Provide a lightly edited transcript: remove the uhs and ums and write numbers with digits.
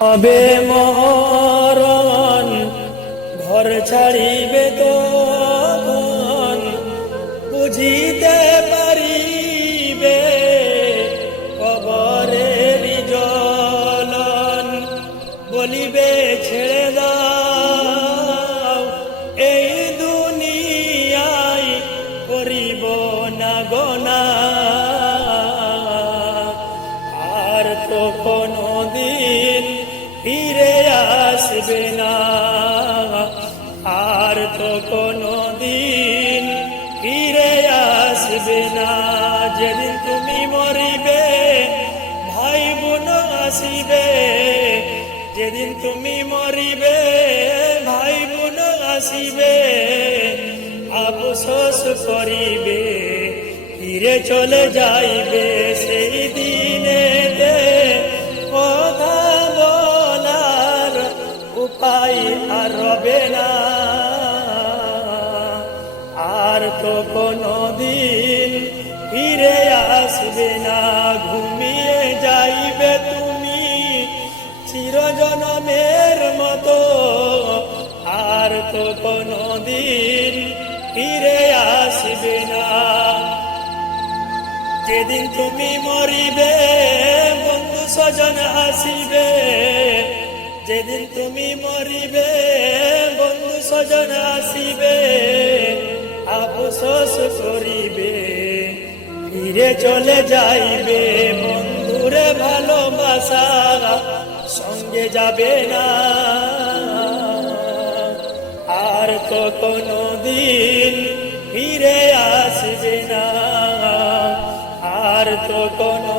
হবে মরণ, ঘর ছাড়িবে তখন বুঝিতে পারিবে কবরের জ্বলন। বলিবে ছেড়ে দাও এই দুনিয়ায়, করিব না গোনা, আর তো কোনদিন ফিরে আসবে না, আর তো কোনদিন ফিরে আসবে না। যেদিন তুমি মরিবে ভাই বোন আসিবে, যেদিন তুমি মরিবে ভাই বোন আসিবে, আফসোস করিবে ফিরে চলে যাইবে। সেই দিনেতে কথা বলার উপায় আর রবে না, আর তো কোনদিন ফিরে আসবে না। ঘুমিয়ে যাইবে তুমি চিরজনমের মতো, আর তো কোনদিন ফিরে আসবে না। যেদিন তুমি মরিবে বন্ধু স্বজন আসিবে, যেদিন তুমি মরিবে বন্ধু স্বজন আসিবে, আফসোস করিবে ফিরে চলে যাইবে। বন্ধুরে ভালোবাসা সঙ্গে যাবে না, আর তো কোনদিন ফিরে আসবে না, আর তো কোনো